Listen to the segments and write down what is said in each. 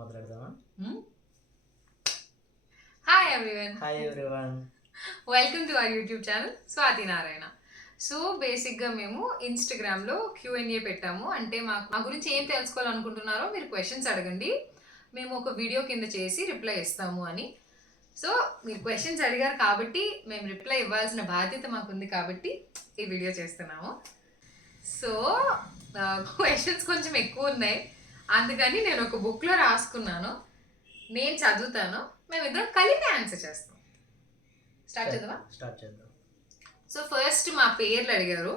మాట్లాడదామా? Hi everyone. Hi everyone. Welcome to our YouTube channel Swathi Narayana. So బేసిక్గా మేము ఇన్స్టాగ్రామ్లో Q&A పెట్టాము. అంటే మా గురించి ఏం తెలుసుకోవాలనుకుంటున్నారో మీరు క్వశ్చన్స్ అడగండి, మేము ఒక వీడియో కింద చేసి రిప్లై ఇస్తాము అని. సో మీరు క్వశ్చన్స్ అడిగారు కాబట్టి మేము రిప్లై ఇవ్వాల్సిన బాధ్యత మాకుంది కాబట్టి ఈ వీడియో చేస్తున్నాము. సో క్వశ్చన్స్ కొంచెం ఎక్కువ ఉన్నాయి, అందుకని నేను ఒక బుక్లో రాసుకున్నాను, నేను చదువుతాను, మేమిద్దరం కలిపి ఆన్సర్ చేస్తాం. స్టార్ట్ చేద్దాం. సో ఫస్ట్ మా పేర్లు అడిగారు.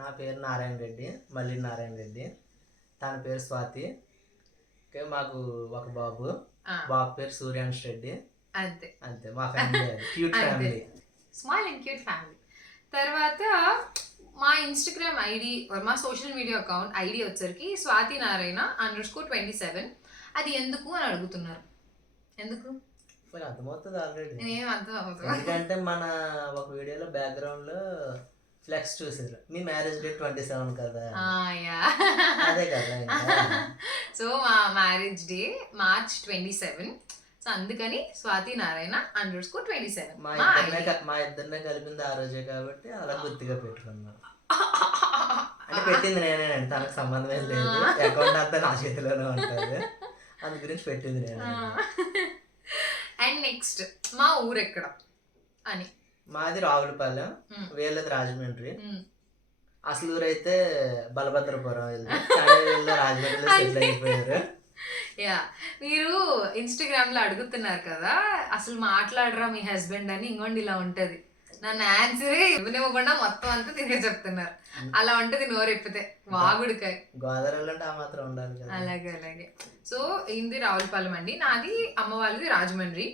నా పేరు నారాయణ రెడ్డి, మళ్ళీ నారాయణ రెడ్డి. తన పేరు స్వాతి. ఓకే, మాకు ఒక బాబు పేరు సూర్యాంష్ రెడ్డి. అంతే అంతే, మా family cute family, small and cute family. తర్వాత మా ఇన్స్టాగ్రామ్ ఐడి, మా సోషల్ మీడియా అకౌంట్ ఐడి వచ్చరికి స్వాతి నారాయణ _27. అది ఎందుకు అని అడుగుతున్నారు. ఎందుకు మరి అర్థమవుతుంది ఆల్రెడీ. నేనేం అర్థం అవుతుంది, ఎందుకంటే మన ఒక వీడియోలో బ్యాక్గ్రౌండ్ లో ఫ్లెక్స్ చూసారు, మీ మ్యారేజ్ డేట్ 27 కదా. అదే కదా. సో మా మ్యారేజ్ డే March 27. సో అందుకని స్వాతి నారాయణ _27. మా ఇద్దరినే కలిపింది ఆ రోజే కాబట్టి అలా గుర్తుగా పెట్టుకున్నాను. అంటే పెట్టింది నేనేనండి, తనకు సంబంధం ఏం లేదు. అకౌంట్ అంతా నా చేతిలోనే ఉంటుంది, అందు గురించి పెట్టింది నేను. అండ్ నెక్స్ట్ మా ఊరు ఎక్కడ అని. మాది రావులపాలెం, వీళ్ళది రాజమండ్రి. అసలు ఊరైతే బలభద్రపురం, వీళ్ళు రాజమండ్రిలో సెటిల్ అయిపోయారు. యా, మీరు ఇన్స్టాగ్రామ్ లో అడుగుతున్నారు కదా అసలు మాట్లాడరా మీ హస్బెండ్ అని. ఇంకోండి ఇలా ఉంటది, నన్ను ఆన్సరే ఇవ్వనివ్వకుండా మొత్తం అంతా తిరిగి చెప్తున్నారు. అలా ఉంటది నోరు ఎప్పితే వాగుడికాయ. గోదావరిలో ఆ మాత్రం ఉండాలి కదా. అలాగే. సో ఇది రావులపాలెం అండి, నాది అమ్మ వాళ్ళది రాజమండ్రి.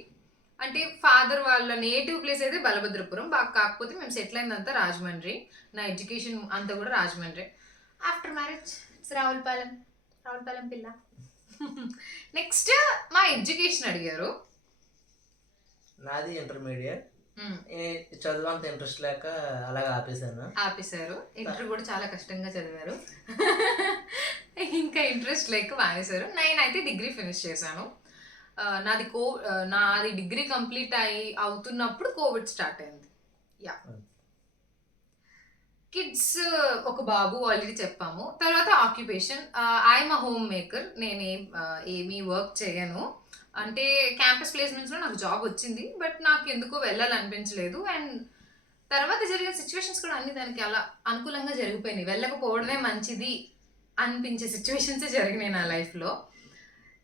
అంటే ఫాదర్ వాళ్ళ నేటివ్ ప్లేస్ అయితే బలభద్రపురం, కాకపోతే మేము సెటిల్ అయిందంతా రాజమండ్రి. నా ఎడ్యుకేషన్ అంతా కూడా రాజమండ్రి. ఆఫ్టర్ మ్యారేజ్ రావులపాలెం పిల్ల. నెక్స్ట్ మా ఎడ్యుకేషన్ అడిగారు. నాది ఇంటర్మీడియట్. చదువు అంత ఇంట్రెస్ట్ లేక అలాగే ఆపేశారు. ఇంటర్ కూడా చాలా కష్టంగా చదివారు, ఇంకా ఇంట్రెస్ట్ లేక మానేశారు. నేనైతే డిగ్రీ ఫినిష్ చేశాను. నాది డిగ్రీ కంప్లీట్ అవుతున్నప్పుడు కోవిడ్ స్టార్ట్ అయింది. యా, కిడ్స్ ఒక బాబు ఆల్రెడీ చెప్పాము. తర్వాత occupation, I'm a home maker. ఏమీ వర్క్ చేయను. అంటే క్యాంపస్ ప్లేస్మెంట్స్లో నాకు జాబ్ వచ్చింది, బట్ నాకు ఎందుకో వెళ్ళాలనిపించలేదు. అండ్ తర్వాత జరిగిన సిచ్యువేషన్స్ కూడా అన్ని దానికి అలా అనుకూలంగా జరిగిపోయినాయి. వెళ్ళకపోవడమే మంచిది అనిపించే సిచ్యువేషన్సే జరిగినాయి నా లైఫ్లో.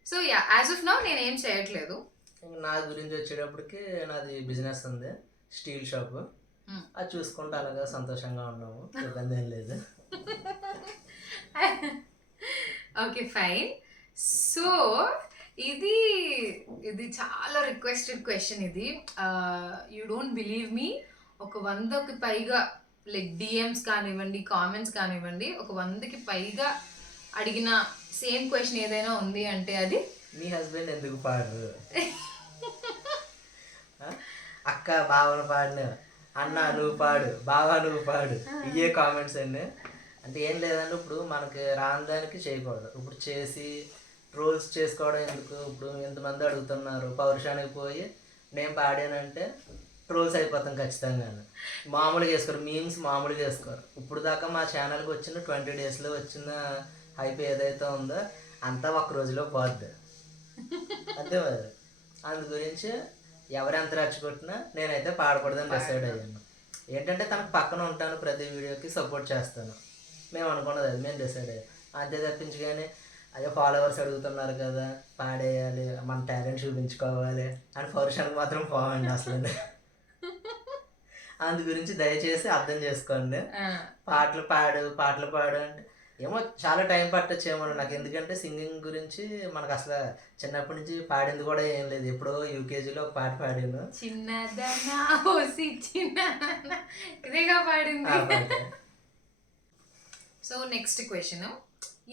So yeah, as of now నేనేం చేయట్లేదు. నా గురించి వచ్చేటప్పటికి నాది బిజినెస్ ఉంది, స్టీల్ షాప్. అది చూసుకుంటూ అలాగా సంతోషంగా ఉన్నాము, ఇబ్బంది ఏం లేదు. Okay, fine. సో ఇది చాలా రిక్వెస్టెడ్ క్వశ్చన్. ఇది యూ డోంట్ బిలీవ్ మీ, ఒక 100కి పైగా డిఎమ్స్ కానివ్వండి, కామెంట్స్ కానివ్వండి, ఒక 100కి పైగా అడిగిన సేమ్ క్వశ్చన్ ఏదైనా ఉంది అంటే అది మీ హస్బెండ్ ఎందుకు పాడరు, అక్క బావను పాడిన, అన్న నువ్వు పాడు, బావా నువ్వు పాడు, ఇవే కామెంట్స్ అండి. అంటే ఏం లేదండి, ఇప్పుడు మనకి రాని దానికి చేయకూడదు. ఇప్పుడు చేసి ట్రోల్స్ చేసుకోవడం ఎందుకు? ఇప్పుడు ఎంతమంది అడుగుతున్నారు, పౌరుషానికి పోయి నేను పాడానంటే ట్రోల్స్ అయిపోతాం ఖచ్చితంగా. మామూలుగా వేసుకోరు, మీమ్స్ మామూలుగా వేసుకోరు. ఇప్పుడు దాకా మా ఛానల్కి వచ్చిన 20 డేస్లో వచ్చిన హైప్ ఏదైతే ఉందో అంతా ఒక్క రోజులో పోద్ది, అంతే మరి. అందు గురించి ఎవరెంత రచ్చగొట్టినా నేనైతే పాడకూడదని డిసైడ్ అయ్యాను. ఏంటంటే తనకు పక్కన ఉంటాను, ప్రతి వీడియోకి సపోర్ట్ చేస్తాను. మేము అనుకున్నది అది, మేము డిసైడ్ అయ్యాం. అంతే తప్పించి కానీ అయ్యో ఫాలోవర్స్ అడుగుతున్నారు కదా పాడేయాలి, మన టాలెంట్ చూపించుకోవాలి అని పౌరుషానికి మాత్రం పోవండి అసలు. అందు గురించి దయచేసి అర్థం చేసుకోండి. పాటలు పాడు అంటే ఏమో చాలా టైం పట్టొచ్చేమో నాకు, ఎందుకంటే సింగింగ్ గురించి మనకు అసలు చిన్నప్పటి నుంచి పాడింది కూడా ఏం లేదు. ఎప్పుడో యూకేజీలో ఒక పాట పాడాను, ఇదేగా పాడింది. సో నెక్స్ట్ క్వశ్చన్,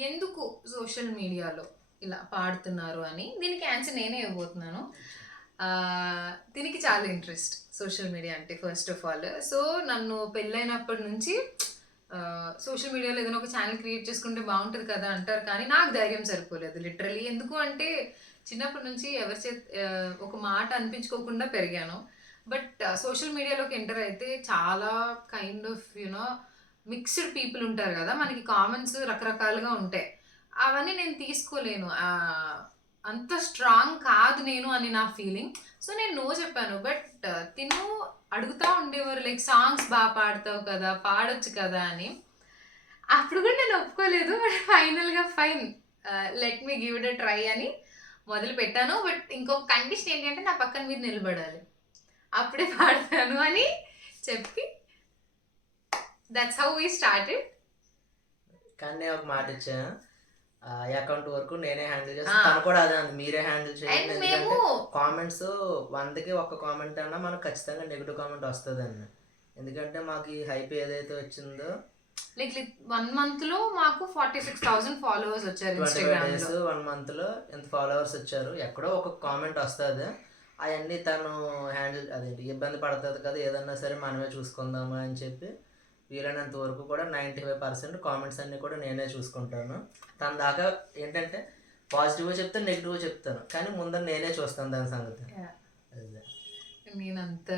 ఎందుకు సోషల్ మీడియాలో ఇలా పాడుతున్నారు అని. దీనికి ఆన్సర్ నేనే ఇవ్వబోతున్నాను. దీనికి చాలా ఇంట్రెస్ట్ సోషల్ మీడియా అంటే ఫస్ట్ ఆఫ్ ఆల్. సో నన్ను పెళ్ళైనప్పటి నుంచి సోషల్ మీడియాలో ఏదైనా ఒక ఛానల్ క్రియేట్ చేసుకుంటే బాగుంటుంది కదా అంటారు, కానీ నాకు ధైర్యం సరిపోలేదు లిటరలీ. ఎందుకు అంటే చిన్నప్పటి నుంచి ఎవరి చేత ఒక మాట అనిపించుకోకుండా పెరిగాను. బట్ సోషల్ మీడియాలోకి ఎంటర్ అయితే చాలా కైండ్ ఆఫ్ మిక్స్డ్ పీపుల్ ఉంటారు కదా, మనకి కామెంట్స్ రకరకాలుగా ఉంటాయి. అవన్నీ నేను తీసుకోలేను. అంత స్ట్రాంగ్ కాదు నేను అని నా ఫీలింగ్. సో నేను నో చెప్పాను. బట్ తిను అడుగుతా ఉండేవారు లైక్ సాంగ్స్ బాగా పాడతావు కదా, పాడొచ్చు కదా అని. అప్పుడు కూడా నేను ఒప్పుకోలేదు. బట్ ఫైనల్గా fine, let me give it a try అని మొదలు పెట్టాను. బట్ ఇంకొక కండిషన్ ఏంటంటే నా పక్కన మీరు నిలబడాలి, అప్పుడే పాడతాను అని చెప్పి దట్స్ హౌ వీ స్టార్టెడ్. కానీ నేను ఒక మాట ఇచ్చాను, అకౌంట్ వరకు నేనే హ్యాండిల్ చేస్తాను. తను కూడా అదే అంది, మీరే హ్యాండిల్ చేయండి. ఎందుకంటే కామెంట్స్ 100కి ఒక కామెంట్ అన్నా మనకు ఖచ్చితంగా నెగిటివ్ కామెంట్ వస్తుంది అన్న. ఎందుకంటే మాకు ఈ హైప్ ఏదైతే వచ్చిందో లైక్ 1 month లో మాకు 46,000 ఫాలోవర్స్ వచ్చారు. 21 days 1 month లో ఎంత ఫాలోవర్స్ వచ్చారు. ఎక్కడో ఒక కామెంట్ వస్తుంది, అవన్నీ తను హ్యాండిల్ అదేంటి ఇబ్బంది పడుతుంది కదా, ఏదన్నా సరే మనమే చూసుకుందామా అని చెప్పి వీలైనంత వరకు కూడా 95% కామెంట్స్ అన్నీ కూడా నేనే చూసుకుంటాను. తన దాకా ఏంటంటే పాజిటివ్గా చెప్తాను, నెగిటివ్గా చెప్తాను, కానీ ముందర నేనే చూస్తాను దాని సంగతి. నేనంత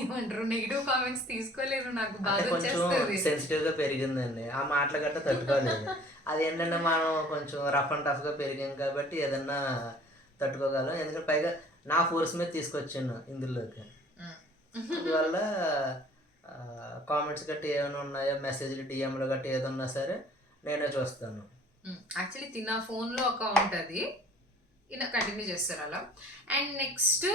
ఏమంటారు నెగిటివ్ కామెంట్స్ తీసుకోలేదు, నాకు బాగా కొంచెం సెన్సిటివ్గా పెరిగిందండి, ఆ మాటల గట్ట తట్టుకోలేదు. అది ఏంటంటే మనం కొంచెం రఫ్ అండ్ టఫ్గా పెరిగాం కాబట్టి ఏదన్నా తట్టుకోగలం. ఎందుకంటే పైగా నా ఫోర్స్ మీద తీసుకొచ్చాను ఇందులోకి. అందువల్ల కామెంట్స్ గట్టి ఏమైనా ఉన్నాయో, మెసేజ్లు డిఎంలో గట్టి ఏదన్నా సరే నేనే చూస్తాను. యాక్చువల్లీ తిన ఫోన్లో అకౌంట్ అది ఇలా కంటిన్యూ చేస్తారు అలా. అండ్ నెక్స్ట్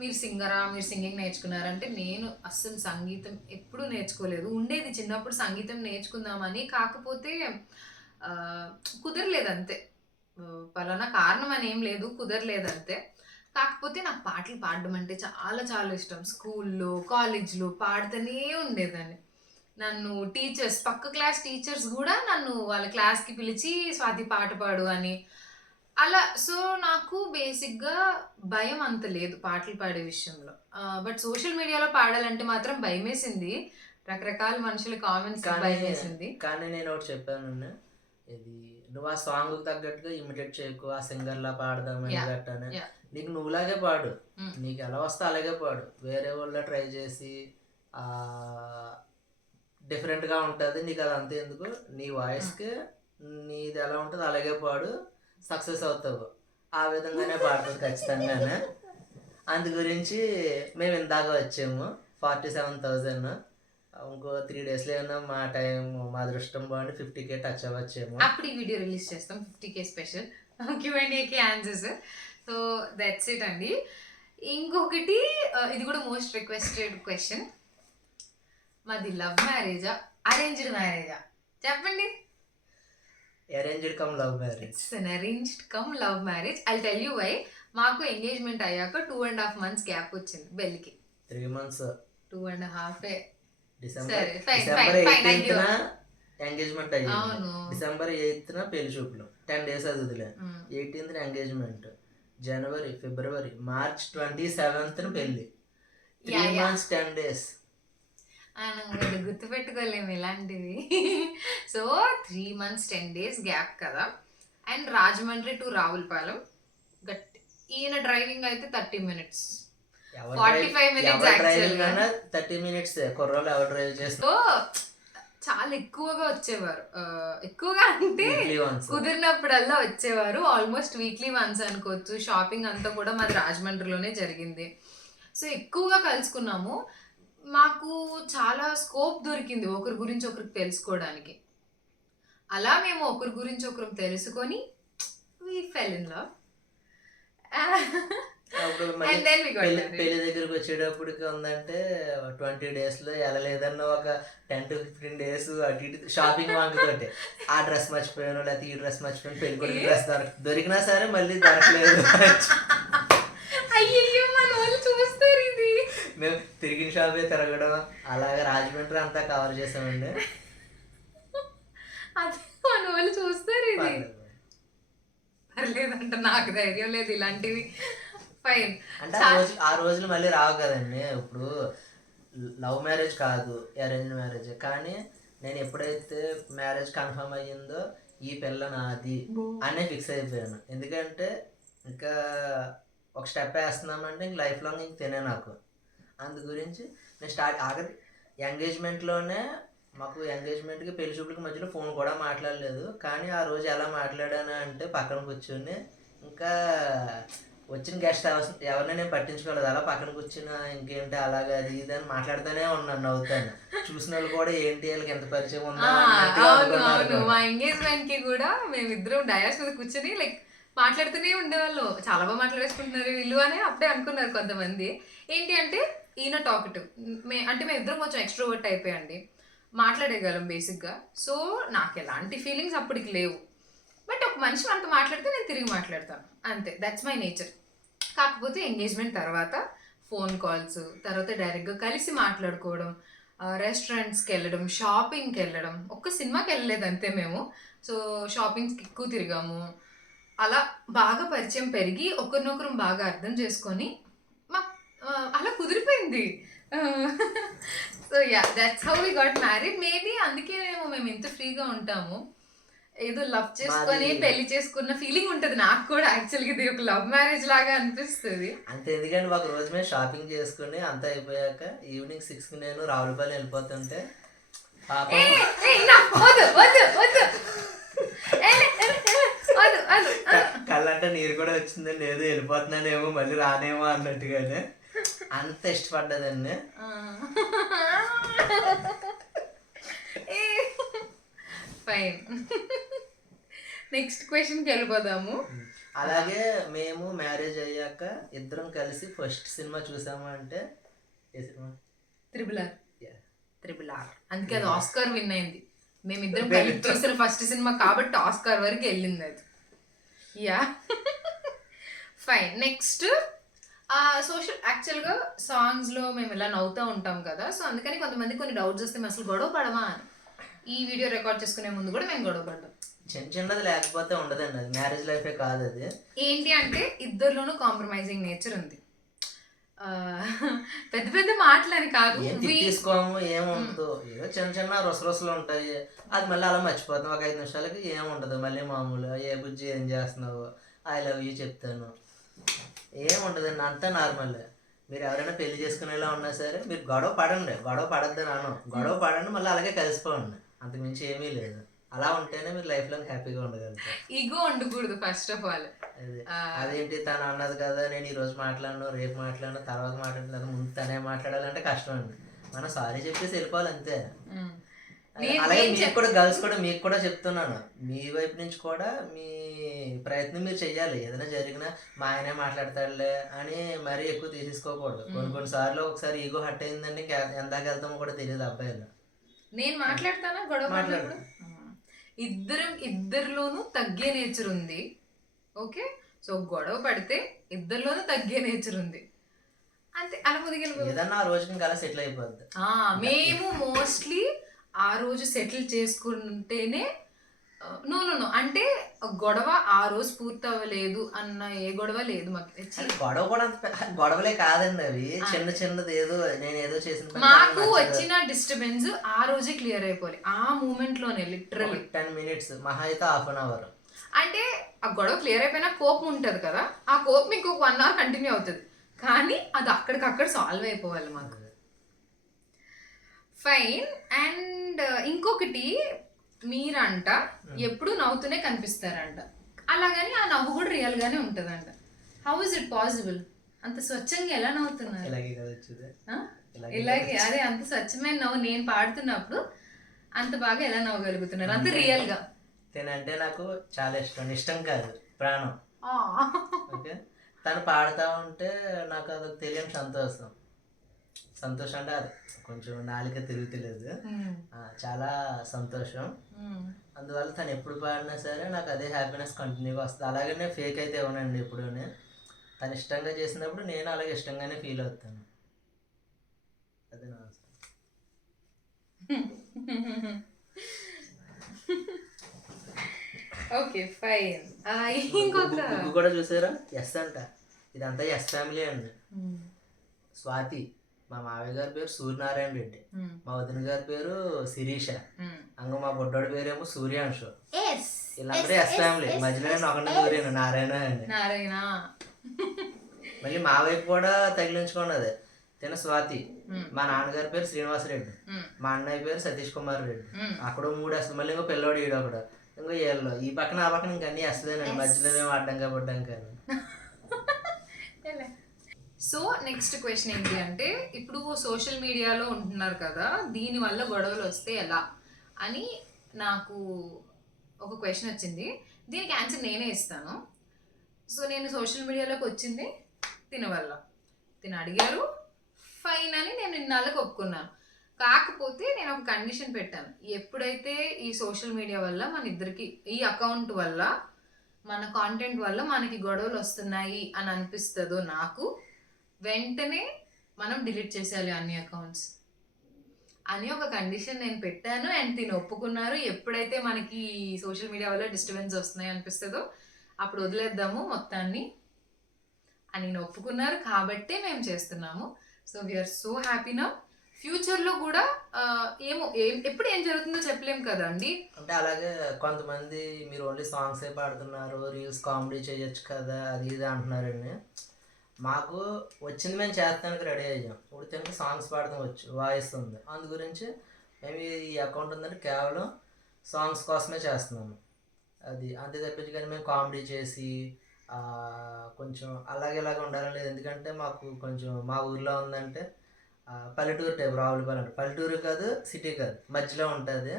మీరు సింగరా, మీరు సింగింగ్ నేర్చుకున్నారంటే నేను అస్సలు సంగీతం ఎప్పుడూ నేర్చుకోలేదు. ఉండేది చిన్నప్పుడు సంగీతం నేర్చుకుందామని, కాకపోతే కుదరలేదు అంతే. పలానా కారణం అని ఏం లేదు, కుదరలేదు అంతే. కాకపోతే నాకు పాటలు పాడడం అంటే చాలా చాలా ఇష్టం. స్కూల్లో కాలేజ్లో పాడుతూనే ఉండేదాన్ని. నన్ను టీచర్స్, పక్క క్లాస్ టీచర్స్ కూడా నన్ను వాళ్ళ క్లాస్కి పిలిచి స్వాతి పాట పాడు అని అలా. సో నాకు బేసిక్గా భయం అంత లేదు పాటలు పాడే విషయంలో. బట్ సోషల్ మీడియాలో పాడాలంటే మాత్రం భయం వేసింది, రకరకాల మనుషుల కామెంట్స్ భయం వేసింది. కానీ నేను ఒకటి చెప్పాను, ఇది నువ్వు ఆ సాంగ్ తగ్గట్టుగా ఇమిటేట్ చేయకు, ఆ సింగర్లా పాడదామని గట్టానే. నీకు నువ్వులాగే పాడు, నీకు ఎలా వస్తే అలాగే పాడు. వేరే వాళ్ళ ట్రై చేసి డిఫరెంట్గా ఉంటుంది, నీకు అది అంతే ఎందుకు. నీ వాయిస్కి నీది ఎలా ఉంటుంది అలాగే పాడు, సక్సెస్ అవుతావు. ఆ విధంగానే పాడుతుంది ఖచ్చితంగానే. అందు గురించి మేము ఇందాక వచ్చాము 47,000. ఇంకో 3 daysలో ఏమన్నా మా టైం మా అదృష్టం బాగుండి 50K టచ్ అవ్వచ్చేమో. అప్పుడు ఈ వీడియో రిలీజ్ చేస్తాం 50K స్పెషల్ Q&Aకి ఆన్సర్స్. సో దట్స్ ఇట్ అండి. ఇంకొకటి, ఇది కూడా మోస్ట్ రిక్వెస్టెడ్ క్వశ్చన్, మాది లవ్ మ్యారేజా అరేంజ్డ్ మ్యారేజా చెప్పండి. Arranged come love marriage. It's an arranged come love marriage. I'll tell you why. మాకు ఎంగేజ్మెంట్ అయ్యాక 2.5 months గ్యాప్ వచ్చింది బెల్లికి. 3 months 2.5 డిసెంబర్ 18న ఎంగేజ్మెంట్ అయ్యింది. డిసెంబర్ 8న పెళ్లి చూపులు, 10 days అది వదిలే. 18న ఎంగేజ్మెంట్, జనవరి, ఫిబ్రవరి, మార్చ్ 27న పెళ్లి. 3 months 10 days. గుర్తుపెట్టుకోలేము ఇలాంటివి. సో 3 months 10 days గ్యాప్ కదా. And Rajahmundry to Ravulapalem. ఈయన డ్రైవింగ్ అయితే 30 minutes, 45 minutes యాక్చువల్గా. 30 minutes కుర్రోళ్ళు ఎవరు డ్రైవ్ చేస్తారు. చాలా ఎక్కువగా వచ్చేవారు. ఎక్కువగా అంటే కుదిరినప్పుడల్లా వచ్చేవారు. ఆల్మోస్ట్ వీక్లీ వన్స్ అనుకోవచ్చు. షాపింగ్ అంతా కూడా మాది రాజమండ్రిలోనే జరిగింది. సో ఎక్కువగా కలుసుకున్నాము. మాకు చాలా స్కోప్ దొరికింది ఒకరి గురించి ఒకరికి తెలుసుకోవడానికి. అలా మేము ఒకరి గురించి ఒకరు తెలుసుకొని we fell in love. పెళ్లి దగ్గరకు వచ్చేటప్పటికి ఉందంటే 20 daysలో వెళ్ళలేదన్న ఒక 10 to 15 days అటు ఇటు షాపింగ్ వాంగుతోటి. ఆ డ్రెస్ మర్చిపోయాను, లేకపోతే ఈ డ్రెస్ మర్చిపోయాను, పెళ్లి కొడుకు డ్రెస్ దొరికినా సరే మళ్ళీ దొరకలేదు. అయ్యో మన వాళ్ళు చూస్తారు ఇది. మేము తిరిగిన షాపే తిరగడం, అలాగే రాజమండ్రి అంతా కవర్ చేసామండి. అది మన వాళ్ళు చూస్తారు ఇది. పర్లేదంట, నాకు ధైర్యం లేదు ఇలాంటివి. ఫైన్ అంటే ఆ రోజులు మళ్ళీ రావు కదండి. ఇప్పుడు లవ్ మ్యారేజ్ కాదు, అరేంజ్ మ్యారేజ్. కానీ నేను ఎప్పుడైతే మ్యారేజ్ కన్ఫర్మ్ అయ్యిందో ఈ పిల్ల నాది అనే ఫిక్స్ అయిపోయాను. ఎందుకంటే ఇంకా ఒక స్టెప్ వేస్తున్నామంటే ఇంక లైఫ్ లాంగ్ ఇంక తినే నాకు. అందు గురించి నేను ఆఖరి ఎంగేజ్మెంట్లోనే మాకు ఎంగేజ్మెంట్కి పెళ్లి చూపులకి మధ్యలో ఫోన్ కూడా మాట్లాడలేదు. కానీ ఆ రోజు ఎలా మాట్లాడాను అంటే పక్కన కూర్చొని ఇంకా వచ్చిన గెస్ట్ ఎవరిని నేను పట్టించుకోలేదు. అలా పక్కన కూర్చుని ఇంకేంటి అలాగే అది ఇది అని మాట్లాడుతూనే ఉన్నాను, నవ్వుతాను. చూసిన వాళ్ళు కూడా ఏంటి వాళ్ళకి ఎంత పరిచయం ఉందా అవును. మా ఎంగేజ్మెంట్ కి కూడా మేమిద్దరం డయాస్ మీద కూర్చొని లైక్ మాట్లాడుతూనే ఉండేవాళ్ళు. చాలా బాగా మాట్లాడేసుకుంటున్నారు వీళ్ళు అని అప్పుడే అనుకున్నారు కొంతమంది. ఏంటి అంటే ఈయన టాకటివ్, అంటే మేము ఇద్దరం కొంచెం ఎక్స్ట్రోవర్ట్ అయిపోయండి, మాట్లాడేయగలం బేసిక్గా. సో నాకు ఎలాంటి ఫీలింగ్స్ అప్పటికి లేవు. బట్ ఒక మనిషి అంత మాట్లాడితే నేను తిరిగి మాట్లాడతాను, అంతే. That's my nature. కాకపోతే ఎంగేజ్మెంట్ తర్వాత ఫోన్ కాల్స్, తర్వాత డైరెక్ట్గా కలిసి మాట్లాడుకోవడం, రెస్టారెంట్స్కి వెళ్ళడం, షాపింగ్కి వెళ్ళడం. ఒక్క సినిమాకి వెళ్ళలేదు అంతే మేము. సో షాపింగ్స్కి ఎక్కువ తిరిగాము. అలా బాగా పరిచయం పెరిగి ఒకరినొకరు బాగా అర్థం చేసుకొని మా అలా కుదిరిపోయింది. So ya, that's how we got married. Maybe అందుకేనేమో మేము ఇంత ఫ్రీగా ఉంటాము. ఏదో లవ్ చేసుకొని పెళ్లి చేసుకున్న ఫీలింగ్ ఉంటుంది నాకు కూడా. యాక్చువల్గా ఇది ఒక లవ్ మ్యారేజ్ లాగా అనిపిస్తుంది. అంతే. ఎందుకంటే ఒక రోజు మేము షాపింగ్ చేసుకుని అంతా అయిపోయాక ఈవినింగ్ 6కి నేను రావులపల్లి వెళ్ళిపోతుంటే కళ్ళంటే నీరు కూడా వచ్చిందండి. ఏదో వెళ్ళిపోతున్నానేమో మళ్ళీ రానేమో అన్నట్టుగానే అంత ఇష్టపడ్డదండి. ఫైన్, నెక్స్ట్ క్వశ్చన్కి వెళ్ళిపోదాము. అలాగే మేము మ్యారేజ్ అయ్యాక ఇద్దరం కలిసి ఫస్ట్ సినిమా చూసాము అంటే ఏ సినిమా? Triple R. అందుకే అది ఆస్కార్ విన్ అయింది. మేమిద్దరం కలిసి చూసిన ఫస్ట్ సినిమా కాబట్టి ఆస్కార్ వరకు వెళ్ళింది అది. Yeah, fine. నెక్స్ట్ సోషల్, యాక్చువల్గా సాంగ్స్లో మేము ఇలా నవ్వుతూ ఉంటాం కదా. సో అందుకని కొంతమంది కొన్ని డౌట్స్ వస్తే మేము అసలు గొడవ పడమా అని. ఈ వీడియో రికార్డ్ చేసుకునే ముందు కూడా మేము గొడవ పడ్డాం. చిన్నది లేకపోతే ఉండదండి, అది మ్యారేజ్ లైఫే కాదు. అది ఏంటి అంటే ఇద్దరిలోనూ కాంప్రమైజింగ్ నేచర్ ఉంది. పెద్ద పెద్ద మాటలని కాదు, తీసుకోము ఏముండదు. ఏదో చిన్న రొసరొసలు ఉంటాయి, అది మళ్ళీ అలా మర్చిపోతాం. ఒక 5 నిమిషాలకి ఏముండదు, మళ్ళీ మామూలు ఏ బుజ్జి ఏం చేస్తున్నావు, ఐ లవ్ యూ చెప్తాను, ఏముండదండి, అంతా నార్మల్. మీరు ఎవరైనా పెళ్లి చేసుకునేలా ఉన్నా సరే మీరు గొడవ పడండి, గొడవ పడద్దు నాను, గొడవ పడండి, మళ్ళీ అలాగే కలిసిపోండి. అంతకుమించి ఏమీ లేదు. అలా ఉంటేనే మీరు లైఫ్ లాంగ్ హ్యాపీగా ఉండగలుగుతారు. ఈగో ఉండకూడదు ఫస్ట్ ఆఫ్ ఆల్. అదేంటి తను అన్నది కదా నేను ఈ రోజు మాట్లాడను, రేపు మాట్లాడను, తర్వాత మాట్లాడలేదు, ముందు తనే మాట్లాడాలంటే కష్టం అండి. మనం సారీ చెప్పేసి వెళ్ళిపోవాలి అంతే. అలాగే మీకు కూడా గర్ల్స్ కూడా మీకు కూడా చెప్తున్నాను, మీ వైపు నుంచి కూడా మీ ప్రయత్నం మీరు చెయ్యాలి. ఏదైనా జరిగినా మా ఆయనే మాట్లాడతాడులే అని మరీ ఎక్కువ తీసేసుకోకూడదు. కొన్నిసార్లు ఒకసారి ఈగో హట్ అయిందండి, ఎందాక వెళ్తామో కూడా తెలియదు అబ్బాయిలు. నేను మాట్లాడతానా గొడవ మాట్లాడు. ఇద్దరిలోనూ తగ్గే నేచర్ ఉంది. ఓకే, సో గొడవ పడితే ఇద్దరిలోనూ తగ్గే నేచర్ ఉంది అంతే. అలా ముదిగెళ్ళి ఏదన్నా ఆ రోజుకి ఇంకా అలా సెటిల్ అయిపోద్ది. మేము మోస్ట్లీ ఆ రోజు సెటిల్ చేసుకుంటేనే నో అంటే గొడవ ఆ రోజు పూర్తి అవ్వలేదు అన్న ఏ గొడవ లేదు మాకు. గొడవ కూడా గొడవలే కాదండి, అవి చిన్న చిన్నది. ఏదో నేను ఏదో చేసిన మాకు వచ్చిన డిస్టర్బెన్స్ ఆ రోజే క్లియర్ అయిపోవాలి, ఆ మూమెంట్ లోనే. లిటరల్లీ 10 minutes, మహా అయితే ½ an hour. అంటే ఆ గొడవ క్లియర్ అయిపోయినా కోపం ఉంటుంది కదా, ఆ కోపం ఇంకొక 1 hour కంటిన్యూ అవుతుంది, కానీ అది అక్కడికక్కడ సాల్వ్ అయిపోవాలి మాకు. ఫైన్. అండ్ ఇంకొకటి, మీరంట ఎప్పుడు నవ్వుతూనే కనిపిస్తారంట, అలాగని ఆ నవ్వు కూడా రియల్ గానే ఉంటదంట. How is it possible? అంత స్వచ్ఛంగా ఎలా నవ్వుతున్నారు? ఇలాగే అదే అంత స్వచ్ఛమైన నవ్వు నేను పాడుతున్నప్పుడు అంత బాగా ఎలా నవ్వగలుగుతున్నారు అంత రియల్ గా? తినంటే నాకు చాలా ఇష్టం కాదు, ప్రాణం. ఓకే, తను పాడుతూ ఉంటే నాకు అదొక తెలియని సంతోషం అంటే అది కొంచెం నాలిక తిరుగుతలేదు, చాలా సంతోషం. అందువల్ల తను ఎప్పుడు పాడినా సరే నాకు అదే హ్యాపీనెస్ కంటిన్యూగా వస్తుంది. అలాగే నేను ఫేక్ అయితే ఇవ్వనండి ఎప్పుడు. తను ఇష్టంగా చేసినప్పుడు నేను అలాగే ఇష్టంగానే ఫీల్ అవుతాను. అదే నా ఓకే, ఫైన్. ఇంకొక కూడా చూసారా? ఎస్ అంట, ఇదంతా ఎస్ ఫ్యామిలీ అండి. స్వాతి మా మావయ్య గారి పేరు సూర్యనారాయణ రెడ్డి, మా వదిన గారి పేరు శిరీష, మా బుడ్డోడి పేరేమో సూర్యాంశు. వీళ్ళందరూ ఎస్ ఫ్యామిలీ. మధ్యలో నేను ఒకటి దూరాను, నారాయణ అండి. మళ్ళీ మా వైపు కూడా తగిలించుకున్నది తిన స్వాతి. మా నాన్నగారి పేరు శ్రీనివాసరెడ్డి, మా అన్నయ్య పేరు సతీష్ కుమార్ రెడ్డి. అక్కడ 3 వేస్తుంది. మళ్ళీ ఇంకో పిల్లోడు ఈడు ఒకడు, ఇంకో ఏళ్ళు ఈ పక్కన ఆ పక్కన ఇంక అన్నీ వేస్తుందండి. మధ్యలో మేము అడ్డంగా పడ్డాం కానీ. సో నెక్స్ట్ క్వశ్చన్ ఏంటి అంటే, ఇప్పుడు సోషల్ మీడియాలో ఉంటున్నారు కదా, దీనివల్ల గొడవలు వస్తే ఎలా అని నాకు ఒక క్వశ్చన్ వచ్చింది. దీనికి ఆన్సర్ నేనే ఇస్తాను. సో నేను సోషల్ మీడియాలోకి వచ్చింది తిన వల్ల. తిన అడిగారు, ఫైన్ అని నేను ఇన్నాళ్ళకి ఒప్పుకున్నాను. కాకపోతే నేను ఒక కండిషన్ పెట్టాను. ఎప్పుడైతే ఈ సోషల్ మీడియా వల్ల మన ఇద్దరికి, ఈ అకౌంట్ వల్ల, మన కాంటెంట్ వల్ల మనకి గొడవలు వస్తున్నాయి అని అనిపిస్తుందో నాకు, వెంటనే మనం డిలీట్ చేసేయాలి అన్ని అకౌంట్స్ అని ఒక కండిషన్ నేను పెట్టాను. అండ్ తిని ఒప్పుకున్నారు. ఎప్పుడైతే మనకి సోషల్ మీడియా వల్ల డిస్టర్బెన్స్ వస్తున్నాయి అనిపిస్తుందో అప్పుడు వదిలేద్దాము మొత్తాన్ని అని నేను ఒప్పుకున్నారు. కాబట్టే మేము చేస్తున్నాము. So we're so happy now. ఫ్యూచర్లో కూడా ఎప్పుడు ఏం జరుగుతుందో చెప్పలేము కదండి. అంటే అలాగే కొంతమంది మీరు ఓన్లీ సాంగ్సే పాడుతున్నారు, రీల్స్ కామెడీ చేయొచ్చు కదా అది ఇది అంటున్నారండి. మాకు వచ్చింది మేము చేస్తానికి రెడీ అయ్యాం. ఇప్పుడు తినకి సాంగ్స్ పాడడం వచ్చు, వాయిస్ ఉంది. అందు గురించి మేము ఈ అకౌంట్ ఉందంటే కేవలం సాంగ్స్ కోసమే చేస్తున్నాము. అది అంతే తప్పించి కానీ మేము కామెడీ చేసి కొంచెం అలాగే ఉండాలని లేదు. ఎందుకంటే మాకు కొంచెం మా ఊర్లో ఉందంటే పల్లెటూరు టైప్, రావులపల్లి అంటే పల్లెటూరు కాదు సిటీ కాదు, మధ్యలో ఉంటుంది.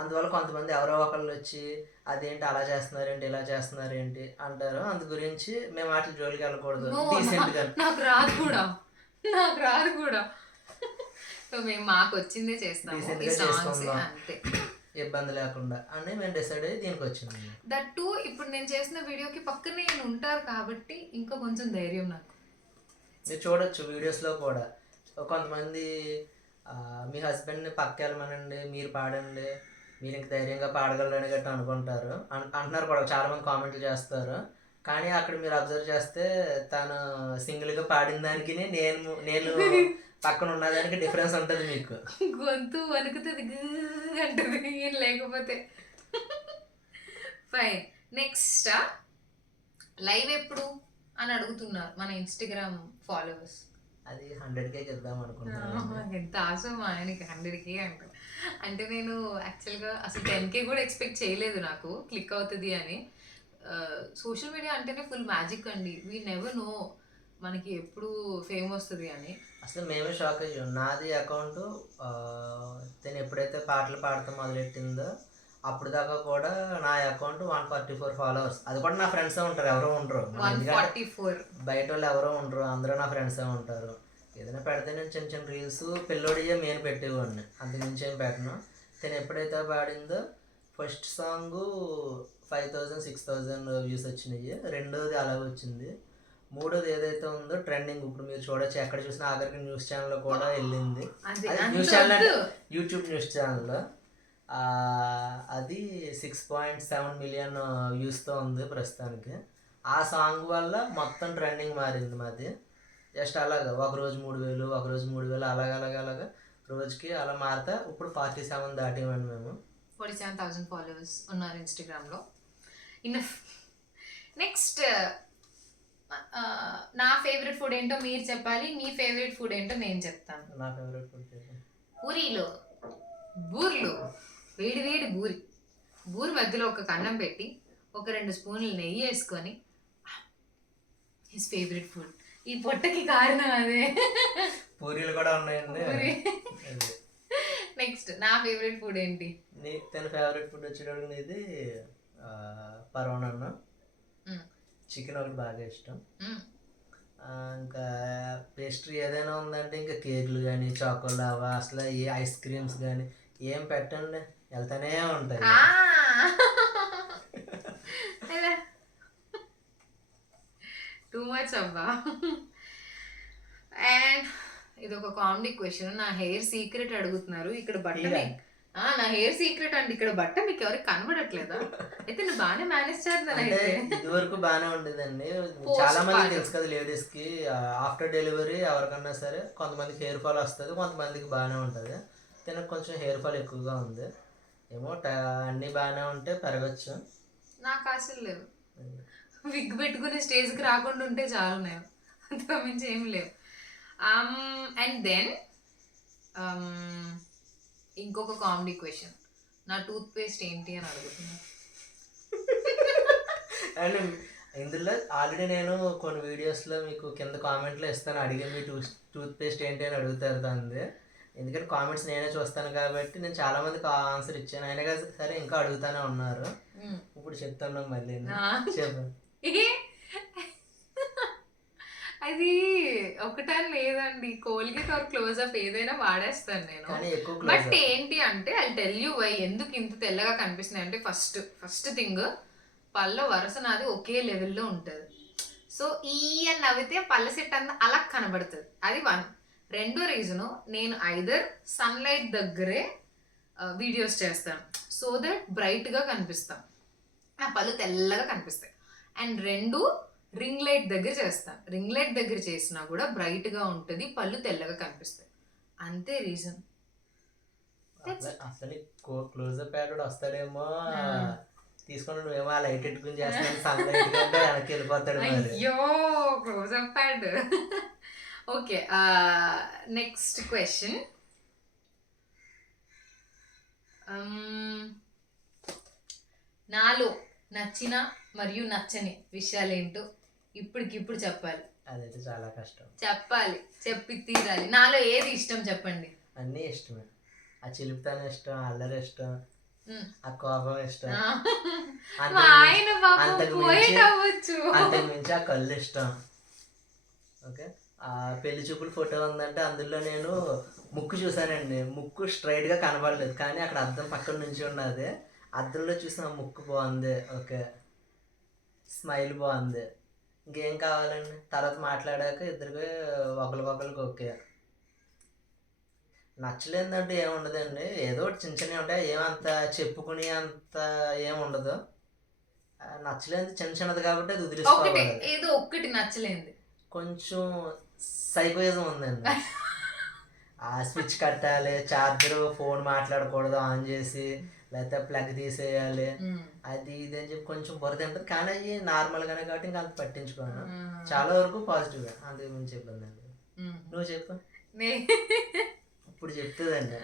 అందువల్ల కొంతమంది ఎవరో ఒకళ్ళు వచ్చి అదేంటి అలా చేస్తున్నారేంటి ఇలా చేస్తున్నారేంటి అంటారు. అందు గురించి మేము వాటి జోలికి వెళ్ళకూడదు, డీసెంట్గా. నాకు రాదు కూడా సో మేము మాకు వచ్చిందే చేస్తాం, డీసెంట్గా చేసుకుందాం, ఇబ్బంది లేకుండా అని మేము డిసైడ్ అయ్యి దీనికి వచ్చింది. దట్ టూ ఇప్పుడు నేను చేసిన వీడియోకి పక్కనే ఉంటారు కాబట్టి ఇంకా కొంచెం ధైర్యం నాకు. మీరు చూడొచ్చు వీడియోస్లో కూడా కొంతమంది మీ హస్బెండ్ని పక్క వెళ్ళమనండి, మీరు పాడండి, మీరు ఇంక ధైర్యంగా పాడగలరని గట్రా అనుకుంటారు అంటున్నారు కూడా, చాలామంది కామెంట్లు చేస్తారు. కానీ అక్కడ మీరు అబ్జర్వ్ చేస్తే తను సింగిల్గా పాడిన దానికి నేను పక్కన ఉన్నదానికి డిఫరెన్స్ ఉంటుంది. మీకు గొంతు వణుకుతుంది అంటుంది లేకపోతే. ఫైన్. నెక్స్ట్ లైవ్ ఎప్పుడు అని అడుగుతున్నారు మన ఇన్స్టాగ్రామ్ ఫాలోవర్స్. అది 100K ఇద్దాం అనుకుంటున్నాను. ఎంత ఆశ మా ఆయనకి 100K అంటే నేను యాక్చువల్గా అసలు 10K కూడా ఎక్స్పెక్ట్ చేయలేదు నాకు క్లిక్ అవుతుంది అని. సోషల్ మీడియా అంటేనే ఫుల్ మ్యాజిక్ అండి. వీ నెవర్ నో మనకి ఎప్పుడు ఫేమ్ వస్తుంది అని. అసలు మేమే షాక్ అయ్యాం. నాది అకౌంట్ తను ఎప్పుడైతే పాటలు పాడటం మొదలెట్టిందో అప్పుడు దాకా కూడా నా అకౌంట్ 144 ఫాలోవర్స్. అది కూడా నా ఫ్రెండ్సే ఉంటారు, ఎవరో ఉండరు. 144 బయట వాళ్ళు ఎవరో ఉండరు, అందరూ నా ఫ్రెండ్సే ఉంటారు. ఏదైనా పెడితే నేను చిన్న చిన్న రీల్స్ పిల్లోడియే మెయిన్ పెట్టేవాడిని, అంతకుమించి ఏం పెట్టను. తను ఎప్పుడైతే పాడిందో ఫస్ట్ సాంగ్ 5000 6000 వ్యూస్ వచ్చినాయి, రెండోది అలాగే వచ్చింది, మూడోది ఏదైతే ఉందో ట్రెండింగ్ ఇప్పుడు మీరు చూడొచ్చు, ఎక్కడ చూసినా ఆఖరికి న్యూస్ ఛానల్లో కూడా వెళ్ళింది. న్యూస్ ఛానల్ అంటే యూట్యూబ్ న్యూస్ ఛానల్లో అది 6.7 మిలియన్ వ్యూస్తో ఉంది ప్రస్తుతానికి. ఆ సాంగ్ వల్ల మొత్తం ట్రెండింగ్ మారింది మాది. జస్ట్ అలాగా ఒకరోజు 3000 ఒకరోజు 3000 అలాగా రోజుకి అలా మారుతా ఇప్పుడు 47 దాటేమండి మేము. 47,000 ఫాలోవర్స్ ఉన్నారు ఇన్స్టాగ్రామ్లో. ఇన్నఫ్. నెక్స్ట్ నా ఫేవరెట్ ఫుడ్ ఏంటో మీరు చెప్పాలి, మీ ఫేవరెట్ ఫుడ్ ఏంటో నేను చెప్తాను. నా ఫేవరెట్ ఫుడ్ పూరీలో బూర్లు, వేడి వేడి బూరి మధ్యలో ఒక కన్నం పెట్టి ఒక 2 స్పూన్లు నెయ్యి వేసుకొని, హిస్ ఫేవరెట్ ఫుడ్. ఈ పొట్టకి కారణం అదే. పూరీలు కూడా ఉన్నాయండి. నెక్స్ట్ నా ఫేవరెట్ ఫుడ్ ఏంటి? తన ఫేవరెట్ ఫుడ్ వచ్చేటప్పుడు ఇది పరవనన్నం, చికెన్ ఒకటి బాగా ఇష్టం. ఇంకా పేస్ట్రీ ఏదైనా ఉందంటే ఇంకా కేకులు కానీ చాకోలావా అసలు ఏ ఐస్ క్రీమ్స్ కానీ ఏం పెట్టండి వెళ్తానే ఉంటాయి. టూ మచ్ అబ్బా. అండ్ ఇది ఒక కామెడీ క్వశ్చన్. నా హెయిర్ సీక్రెట్ అడుగుతున్నారు. ఇక్కడ నా హెయిర్ సీక్రెట్ అండి. ఇక్కడ బట్ట మీకు ఎవరికి కనబడట్లేదా? అయితే నేను బాగానే మేనేజ్ చేస్తాను. అంటే అయితే ఇది వరకు బాగానే ఉండేదండి. Post చాలా మంది partum. తెలుసు కదా లేడీస్ కి ఆఫ్టర్ డెలివరీ ఎవరికన్నా సరే కొంతమందికి హెయిర్ ఫాల్ వస్తుంది, కొంతమందికి బాగానే ఉంటుంది. తినకు కొంచెం హెయిర్ ఫాల్ ఎక్కువగా ఉంది. ఏమో అన్నీ బాగానే ఉంటే పెరగచ్చు. నాకు అసలు లేవు. విగ్ పెట్టుకునే స్టేజ్కి రాకుండా ఉంటే చాలు, నేను అంతకు మించి ఏం లేవు. అండ్ దెన్ ఇంకొక కామెడీ క్వశ్చన్, నా టూత్ పేస్ట్ ఏంటి అని అడుగుతున్నా. అండ్ ఇందులో ఆల్రెడీ నేను కొన్ని వీడియోస్లో మీకు కింద కామెంట్లో ఇస్తాను, అడిగి మీ టూత్ పేస్ట్ ఏంటి అని అడుగుతారు దాన్ని. ఎందుకంటే కామెంట్స్ నేనే చూస్తాను కాబట్టి నేను చాలా మందికి ఆన్సర్ ఇచ్చాను, అయినా కదా సరే ఇంకా అడుగుతానే ఉన్నారు. ఇప్పుడు చెప్తాను మళ్ళీ చెప్పు. అది ఒకటని లేదండి, కోల్గేట్ ఆర్ క్లోజ్అప్ ఏదైనా వాడేస్తాను నేను. కానీ ఎక్కువ బట్ క్లోజ్ ఏంటి అంటే ఐ టెల్ యూ వై ఎందుకు ఇంత తెల్లగా కనిపిస్తున్నాయి అంటే, ఫస్ట్ థింగ్ పళ్ళ వరుస నాది ఒకే లెవెల్లో ఉంటుంది. సో ఈ అని నవ్వితే పళ్ళ సెట్ అంతా అలా కనబడుతుంది, అది వన్. రెండో రీజను, నేను ఐదర్ సన్లైట్ దగ్గరే వీడియోస్ చేస్తాను సో దట్ బ్రైట్గా కనిపిస్తాం, నా పళ్ళు తెల్లగా కనిపిస్తాయి. అండ్ రెండు, రింగ్ లైట్ దగ్గర చేస్తాను. రింగ్ లైట్ దగ్గర చేసినా కూడా బ్రైట్గా ఉంటుంది, పళ్ళు తెల్లగా కనిపిస్తాయి. అంతే రీజన్. అసలు క్లోజ్అప్ యాడ్ వస్తాడేమో తీసుకుని నువ్వేమో ఆ లైట్ ఎట్టుకుని చేస్తాను సన్లైట్ అంటే వెనక్కి వెళ్ళిపోతాడు. అయ్యో Closeup ad. Okay, next question. నాలో నచ్చిన మరియు నచ్చని విషయాలేంటో ఇప్పటికిప్పుడు చెప్పాలి. అదైతే చాలా కష్టం. చెప్పాలి, చెప్పి తీరాలి. నాలో ఏది ఇష్టం చెప్పండి. అన్నీ ఇష్టమే. ఆ చిలుపుతాను ఇష్టం, అల్లరి ఇష్టం, ఆ కోపం ఇష్టం, అంతకు మించి ఆ కళ్ళు ఇష్టం. ఓకే, ఆ పెళ్లి చూపుల ఫోటో ఉందంటే అందులో నేను ముక్కు చూసానండి. ముక్కు స్ట్రైట్గా కనబడలేదు కానీ అక్కడ అద్దం పక్కన నుంచి ఉన్నది, అద్దంలో చూసిన ముక్కు బాగుంది. ఓకే, స్మైల్ బాగుంది, ఇంకేం కావాలండి. తర్వాత మాట్లాడాక ఇద్దరికి ఒకరికి ఓకే. నచ్చలేదంటే ఏముండదండి, ఏదో ఒకటి చిన్న చిన్నవి ఉంటాయి, ఏమంత చెప్పుకుని అంత ఏముండదు. నచ్చలేదు చిన్న చిన్నది కాబట్టి అది వదిలేసుకోవాలి. ఏదో ఒక్కటి నచ్చలేదు, కొంచెం సైకోయిజం ఉందండి. ఆ స్విచ్ కట్టాలి, చార్జర్ ఫోన్ మాట్లాడకూడదు ఆన్ చేసి, లేకపోతే ప్లగ్ తీసేయాలి, అది ఇది అని చెప్పి కొంచెం బురద ఉంటుంది. కానీ అవి నార్మల్గానే కాబట్టి ఇంకా అంత పట్టించుకోను. చాలా వరకు పాజిటివ్గా, అంతకు మించి ఇబ్బంది అండి. నువ్వు చెప్పు. ఇప్పుడు చెప్తుందండి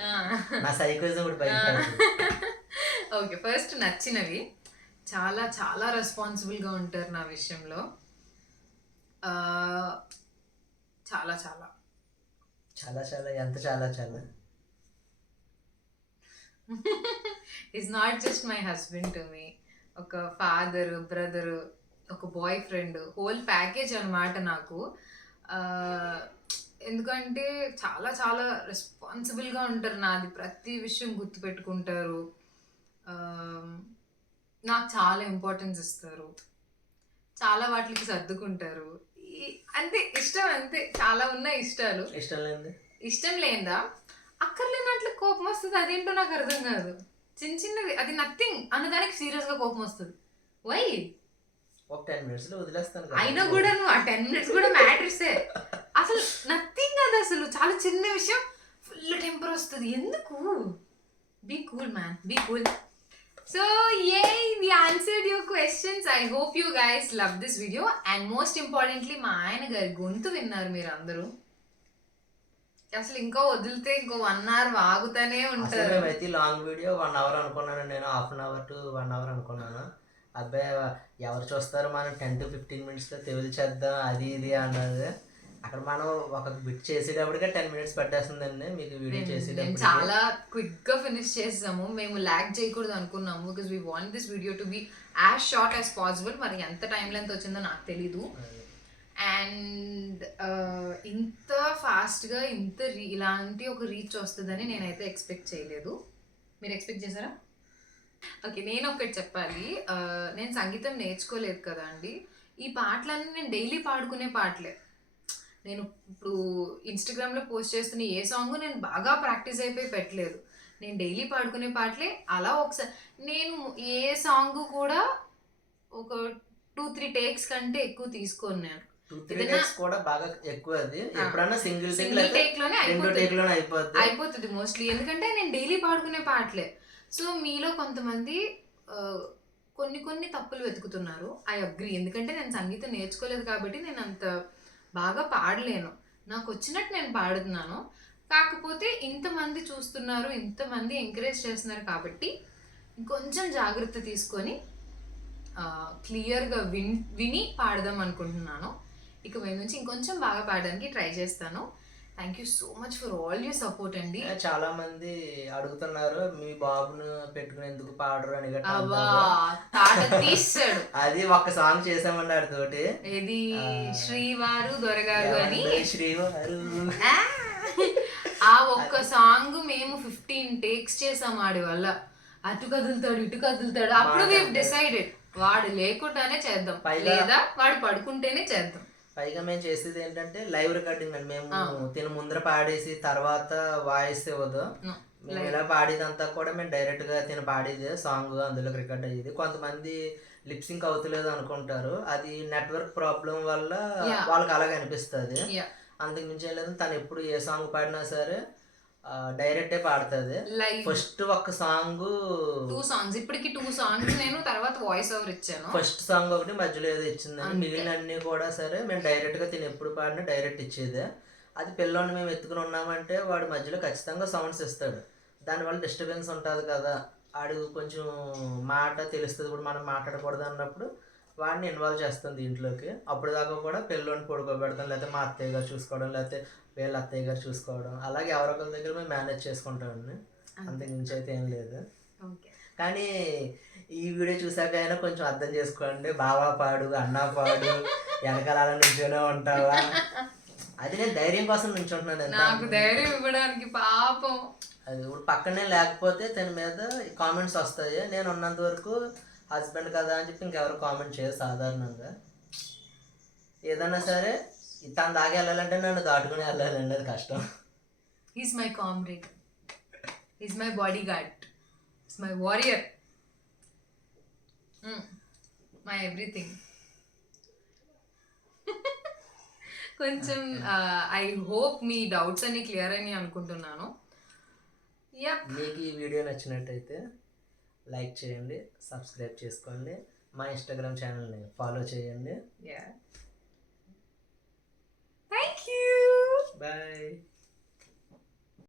నా సైకోయిజం కూడా బయట. ఓకే, ఫస్ట్ నచ్చినవి, చాలా చాలా రెస్పాన్సిబుల్గా ఉంటారు నా విషయంలో. చాలా చాలా చాలా చాలా ఎంత చాలా చాలా is not just my husband to me, ఒక ఫాదరు, బ్రదరు, ఒక బాయ్ ఫ్రెండ్, హోల్ ప్యాకేజ్ అనమాట నాకు. ఎందుకంటే చాలా చాలా రెస్పాన్సిబుల్గా ఉంటారు, నాది ప్రతి విషయం గుర్తుపెట్టుకుంటారు, నాకు చాలా ఇంపార్టెన్స్ ఇస్తారు, చాలా వాటికి సర్దుకుంటారు. అంతే ఇష్టం, అంతే. చాలా ఉన్నాయి ఇష్టాలు. ఇష్టం లేదా అక్కర్లేనట్లు కోపం వస్తుంది, అదేంటో నాకు అర్థం కాదు. చిన్న చిన్నది, అది నథింగ్ అన్నదానికి సీరియస్గా కోపం వస్తుంది. వై? ఒక 10 minutes వదిలేస్తాను. అయినా కూడా నువ్వు ఆ 10 minutes కూడా మ్యాటర్సే, అసలు నథింగ్. అది అసలు చాలా చిన్న విషయం, ఫుల్ టెంపర్ వస్తుంది. ఎందుకు? Be cool man, be cool. So yay, we answered your questions. I hope you guys love this video, and most importantly మా ఆయన గారి గొంతు విన్నారు మీరు అందరూ. అసలు ఇంకా వదిలితే ఇంకో 1 hour వాగుతానే ఉంటారు. మేమైతే లాంగ్ వీడియో 1 hour అనుకున్నాను నేను, 1/2 hour to 1 hour అనుకున్నాను. అబ్బాయి ఎవరు చూస్తారు, మనం 10 to 15 minutes తెవిలి చేద్దాం అది ఇది అన్నది. అక్కడ మనం ఒక బిట్ చేసేటప్పటికే 10 minutes పట్టేస్తుందండి మీకు వీడియో చేసేటప్పుడు. చాలా క్విక్గా ఫినిష్ చేసాము, మేము ల్యాగ్ చేయకూడదు అనుకున్నాము, because we want this video to be as short as possible. మరి ఎంత టైం లెంత్ వచ్చిందో నాకు తెలీదు. అండ్ ఇంత ఫాస్ట్గా ఇలాంటి ఒక రీచ్ వస్తుందని నేనైతే ఎక్స్పెక్ట్ చేయలేదు. మీరు ఎక్స్పెక్ట్ చేశారా? ఓకే, నేను ఒకటి చెప్పాలి. నేను సంగీతం నేర్చుకోలేదు కదా అండి. ఈ పాటలన్నీ నేను డైలీ పాడుకునే పాటలే. నేను ఇప్పుడు ఇన్స్టాగ్రామ్లో పోస్ట్ చేస్తున్న ఏ సాంగ్ నేను బాగా ప్రాక్టీస్ అయిపోయి పెట్టలేదు. నేను డైలీ పాడుకునే పాటలే అలా ఒకసారి. నేను ఏ సాంగ్ కూడా ఒక 2-3 టేక్స్ కంటే ఎక్కువ తీసుకోను నేను. 2-3 టేక్స్ కూడా బాగా ఎక్కువ. అది ఎప్పుడన్నా సింగిల్ టేక్ సింగిల్ లేకపోతే టేక్ లోనే రెండో టేక్ లోనే అయిపోతుంది మోస్ట్లీ. ఎందుకంటే నేను డైలీ పాడుకునే పాటలే. సో మీలో కొంతమంది కొన్ని కొన్ని తప్పులు వెతుకుతున్నారు. I agree. ఎందుకంటే నేను సంగీతం నేర్చుకోలేదు కాబట్టి నేను అంత బాగా పాడలేను. నాకు వచ్చినట్టు నేను పాడుతున్నాను. కాకపోతే ఇంతమంది చూస్తున్నారు, ఇంతమంది ఎంకరేజ్ చేస్తున్నారు కాబట్టి ఇంకొంచెం జాగ్రత్త తీసుకొని క్లియర్గా విని పాడదాం అనుకుంటున్నాను. ఇక మేము నుంచి ఇంకొంచెం బాగా పాడడానికి ట్రై చేస్తాను. Thank you so much for all your support అండి. చాలా మంది అడుగుతున్నారు మీ బాబును పెట్టుకుని ఎందుకు పాడరు అని గట్రా అబ్బా అంటారు. తాట తీసాడు. అది ఒక్క సాంగ్ చేసామండి ఆడితోటి. ఇది శ్రీవారు దొరగారు అని. శ్రీవారు ఆ ఒక్క సాంగ్ మేము 15 టేక్స్ చేసాం ఆడి వల్ల. అటు కదులుతాడు ఇటు కదులుతాడు. అప్పుడు మేము డిసైడెడ్ వాడు లేకుండానే చేద్దాం, లేదా వాడు పడుకుంటేనే చేద్దాం. పైగా మేము చేసేది ఏంటంటే లైవ్ రికార్డింగ్ అండి. మేము తిని ముందర పాడేసి తర్వాత వాయిస్ ఇవ్వదు. మేము ఇలా పాడేదంతా కూడా మేము డైరెక్ట్ గా తిని పాడేది సాంగ్ అందులోకి రికార్డ్ అయ్యేది. కొంతమంది లిప్సింక్ అవుతలేదు అనుకుంటారు, అది నెట్వర్క్ ప్రాబ్లం వల్ల వాళ్ళకి అలాగ అనిపిస్తుంది. అంతకు మించి ఏం లేదు. తను ఎప్పుడు ఏ సాంగ్ పాడినా సరే డైరెక్టే పాడుతుంది. ఫస్ట్ ఒక సాంగ్ 2 సాంగ్స్ ఇప్పటికి 2 సాంగ్స్ నేను తర్వాత వాయిస్ ఓవర్ ఇచ్చాను. ఫస్ట్ సాంగ్ ఒకటి మధ్యలో ఏదో ఇచ్చిందని, మిగిలిన అన్ని కూడా సరే మేము డైరెక్ట్ గా తిని ఎప్పుడు పాడినా డైరెక్ట్ ఇచ్చేదే. అది పిల్లోని మేము ఎత్తుకుని ఉన్నామంటే వాడు మధ్యలో ఖచ్చితంగా సౌండ్స్ ఇస్తాడు. దానివల్ల డిస్టర్బెన్స్ ఉంటుంది కదా, ఆడు కొంచెం మాట తెలుస్తుంది ఇప్పుడు మనం మాట్లాడకూడదు అన్నప్పుడు వాడిని ఇన్వాల్వ్ చేస్తాం దీంట్లోకి. అప్పుడు దాకా కూడా పిల్లోని పడుకోబెడతాం, లేకపోతే మా అత్తయ్య గారు చూసుకోవడం, లేకపోతే వీళ్ళ అత్తయ్య గారు చూసుకోవడం, అలాగే ఎవరొకరి దగ్గర మేము మేనేజ్ చేసుకుంటామండి. అంతకు మించి అయితే ఏం లేదు. కానీ ఈ వీడియో చూసాక అయినా కొంచెం అర్థం చేసుకోండి. బావా పాడు, అన్నా పాడు, వెనకాల నుంచోనే ఉంటావా, అది నేను ధైర్యం కోసం నుంచుంటున్నాను. నాకు ధైర్యం ఇవ్వడానికి పాపం. అది ఇప్పుడు పక్కనే లేకపోతే తన మీద కామెంట్స్ వస్తాయి. నేను ఉన్నంత వరకు హస్బెండ్ కదా అని చెప్పి ఇంకెవరు కామెంట్ చేయరు సాధారణంగా. ఏదన్నా సరే తన దాకా వెళ్ళాలంటే నన్ను దాటుకుని వెళ్ళాలండి, అది కష్టం. Is my comrade, is my bodyguard, is my warrior, my everything. కొంచెం ఐ హోప్ మీ డౌట్స్ అన్ని క్లియర్ అని అనుకుంటున్నాను. మీకు ఈ వీడియో నచ్చినట్టయితే లైక్ చేయండి, సబ్స్క్రైబ్ చేసుకోండి, మా ఇన్స్టాగ్రామ్ ఛానల్ని ఫాలో చేయండి. Thank you. బాయ్.